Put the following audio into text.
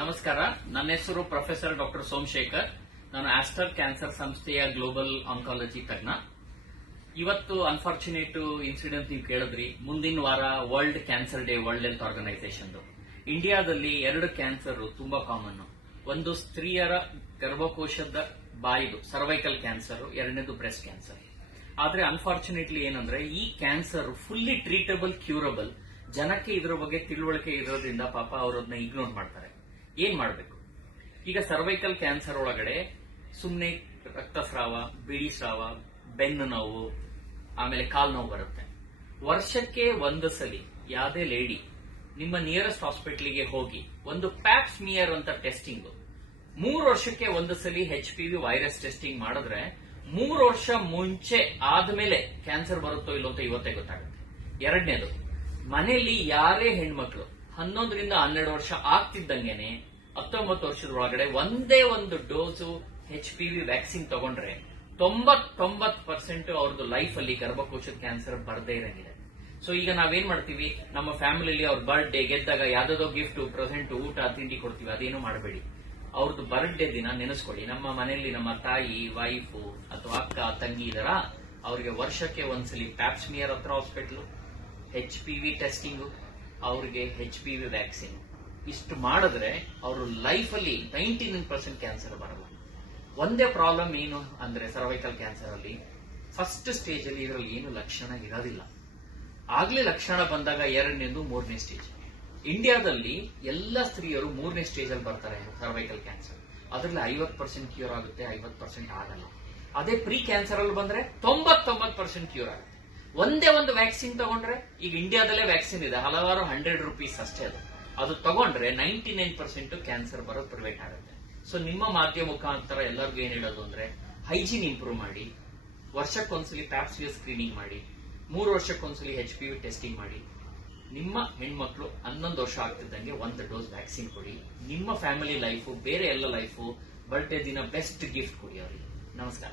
ನಮಸ್ಕಾರ. ನನ್ನ ಹೆಸರು ಪ್ರೊಫೆಸರ್ ಡಾಕ್ಟರ್ ಸೋಮಶೇಖರ್. ನಾನು ಆಸ್ಟರ್ ಕ್ಯಾನ್ಸರ್ ಸಂಸ್ಥೆಯ ಗ್ಲೋಬಲ್ ಆಂಕಾಲಜಿ ತಜ್ಞ. ಇವತ್ತು ಅನ್ಫಾರ್ಚುನೇಟ್ ಇನ್ಸಿಡೆಂಟ್ ನೀವು ಕೇಳಿದ್ರಿ. ಮುಂದಿನ ವಾರ World Cancer Day, World Health Organization. ಇಂಡಿಯಾದಲ್ಲಿ 2 ಕ್ಯಾನ್ಸರ್ ತುಂಬಾ ಕಾಮನ್. ಒಂದು ಸ್ತ್ರೀಯರ ಗರ್ಭಕೋಶದ ಬಾಯಿದು ಸರ್ವೈಕಲ್ ಕ್ಯಾನ್ಸರ್, ಎರಡನೇದು ಬ್ರೆಸ್ಟ್ ಕ್ಯಾನ್ಸರ್. ಆದ್ರೆ ಅನ್ಫಾರ್ಚುನೇಟ್ಲಿ ಏನಂದ್ರೆ ಈ ಕ್ಯಾನ್ಸರ್ ಫುಲ್ಲಿ ಟ್ರೀಟಬಲ್, ಕ್ಯೂರಬಲ್. ಜನಕ್ಕೆ ಇದರ ಬಗ್ಗೆ ತಿಳುವಳಿಕೆ ಇರೋದ್ರಿಂದ ಪಾಪ ಅವರನ್ನ ಇಗ್ನೋರ್ ಮಾಡ್ತಾರೆ. ಏನ್ ಮಾಡಬೇಕು? ಈಗ ಸರ್ವೈಕಲ್ ಕ್ಯಾನ್ಸರ್ ಒಳಗಡೆ ಸುಮ್ನೆ ರಕ್ತಸ್ರಾವ, ಬಿಳಿ ಸ್ರಾವ, ಬೆನ್ನು ನೋವು, ಆಮೇಲೆ ಕಾಲ್ ನೋವು ಬರುತ್ತೆ. ವರ್ಷಕ್ಕೆ ಒಂದು ಸಲಿ ಯಾವುದೇ ಲೇಡಿ ನಿಮ್ಮ ನಿಯರೆಸ್ಟ್ ಹಾಸ್ಪಿಟಲ್ಗೆ ಹೋಗಿ ಒಂದು ಪ್ಯಾಪ್ ಸ್ಮಿಯರ್ ಅಂತ ಟೆಸ್ಟಿಂಗ್ 3 ವರ್ಷಕ್ಕೆ ಒಂದು ಸಲಿ HPV ವೈರಸ್ ಟೆಸ್ಟಿಂಗ್ ಮಾಡಿದ್ರೆ 3 ವರ್ಷ ಮುಂಚೆ ಆದ್ಮೇಲೆ ಕ್ಯಾನ್ಸರ್ ಬರುತ್ತೋ ಇಲ್ಲೋ ಅಂತ ಇವತ್ತೇ ಗೊತ್ತಾಗುತ್ತೆ. ಎರಡನೇದು, ಮನೆಯಲ್ಲಿ ಯಾರೇ ಹೆಣ್ಮಕ್ಳು 11 ರಿಂದ 12 ವರ್ಷ ಆಗ್ತಿದ್ದಂಗೆನೆ 19 ವರ್ಷದ ಒಳಗಡೆ ಒಂದೇ ಒಂದು ಡೋಸು HPV ವ್ಯಾಕ್ಸಿನ್ ತಗೊಂಡ್ರೆ 99% ಅವ್ರದ್ದು ಲೈಫ್ ಅಲ್ಲಿ ಗರ್ಭಕೋಶದ ಕ್ಯಾನ್ಸರ್ ಬರದೇ ಇರಂಗಿದೆ. ಸೊ ಈಗ ನಾವೇನ್ ಮಾಡ್ತೀವಿ, ನಮ್ಮ ಫ್ಯಾಮಿಲಿಯಲ್ಲಿ ಅವ್ರ ಬರ್ಡೇ ಗೆದ್ದಾಗ ಯಾವ್ದೋ ಗಿಫ್ಟ್, ಪ್ರೆಸೆಂಟ್, ಊಟ, ತಿಂಡಿ ಕೊಡ್ತೀವಿ. ಅದೇನು ಮಾಡಬೇಡಿ. ಅವ್ರದ್ದು ಬರ್ಡೇ ದಿನ ನೆನೆಸ್ಕೊಳ್ಳಿ. ನಮ್ಮ ಮನೆಯಲ್ಲಿ ನಮ್ಮ ತಾಯಿ, ವೈಫು ಅಥವಾ ಅಕ್ಕ, ತಂಗಿ ಇದರ, ಅವ್ರಿಗೆ ವರ್ಷಕ್ಕೆ ಒಂದ್ಸಲಿ ಪ್ಯಾಪ್ ಸ್ಮಿಯರ್ ಹತ್ರ ಹಾಸ್ಪಿಟಲ್, HPV ಟೆಸ್ಟಿಂಗ್, ಅವ್ರಿಗೆ HPV ವ್ಯಾಕ್ಸಿನ್. ಇಷ್ಟು ಮಾಡಿದ್ರೆ ಅವರು ಲೈಫ್ ಅಲ್ಲಿ 99% ಕ್ಯಾನ್ಸರ್ ಬರಲ್ಲ. ಒಂದೇ ಪ್ರಾಬ್ಲಮ್ ಏನು ಅಂದ್ರೆ ಸರ್ವೈಕಲ್ ಕ್ಯಾನ್ಸರ್ ಅಲ್ಲಿ ಫಸ್ಟ್ ಸ್ಟೇಜ್ ಅಲ್ಲಿ ಇದರಲ್ಲಿ ಏನು ಲಕ್ಷಣ ಇರೋದಿಲ್ಲ. ಆಗ್ಲೇ ಲಕ್ಷಣ ಬಂದಾಗ 2ನೇದು 3ನೇ ಸ್ಟೇಜ್. ಇಂಡಿಯಾದಲ್ಲಿ ಎಲ್ಲ ಸ್ತ್ರೀಯರು 3ನೇ ಸ್ಟೇಜ್ ಅಲ್ಲಿ ಬರ್ತಾರೆ ಸರ್ವೈಕಲ್ ಕ್ಯಾನ್ಸರ್. ಅದರಲ್ಲಿ 50% ಕ್ಯೂರ್ ಆಗುತ್ತೆ, 50% ಆಗಲ್ಲ. ಅದೇ ಪ್ರೀ ಕ್ಯಾನ್ಸರ್ ಅಲ್ಲಿ ಬಂದ್ರೆ 99% ಕ್ಯೂರ್ ಆಗುತ್ತೆ. ಒಂದೇ ಒಂದು ವ್ಯಾಕ್ಸಿನ್ ತಗೊಂಡ್ರೆ, ಈಗ ಇಂಡಿಯಾದಲ್ಲೇ ವ್ಯಾಕ್ಸಿನ್ ಇದೆ, ಹಲವಾರು ₹100 ಅಷ್ಟೇ. ಅದು ತಗೊಂಡ್ರೆ 99% ಕ್ಯಾನ್ಸರ್ ಬರೋದು ಪ್ರಿವೆಂಟ್ ಆಗುತ್ತೆ. ಸೊ ನಿಮ್ಮ ಮಾಧ್ಯಮ ಮುಖಾಂತರ ಎಲ್ಲರಿಗೂ ಏನ್ ಹೇಳೋದು ಅಂದ್ರೆ, ಹೈಜೀನ್ ಇಂಪ್ರೂವ್ ಮಾಡಿ, ವರ್ಷಕ್ಕೊಂದ್ಸಲಿ ಪ್ಯಾಪ್ ಸ್ಮಿಯರ್ ಸ್ಕ್ರೀನಿಂಗ್ ಮಾಡಿ, 3 ವರ್ಷಕ್ಕೊಂದ್ಸಲಿ HPV ಟೆಸ್ಟಿಂಗ್ ಮಾಡಿ. ನಿಮ್ಮ ಹೆಣ್ಮಕ್ಳು 11 ವರ್ಷ ಆಗ್ತಿದ್ದಂಗೆ 1 ಡೋಸ್ ವ್ಯಾಕ್ಸಿನ್ ಕೊಡಿ. ನಿಮ್ಮ ಫ್ಯಾಮಿಲಿ ಲೈಫು, ಬೇರೆ ಎಲ್ಲ ಲೈಫು, ಬರ್ಡೇ ದಿನ ಬೆಸ್ಟ್ ಗಿಫ್ಟ್ ಕೊಡಿ ಅವರಿಗೆ. ನಮಸ್ಕಾರ.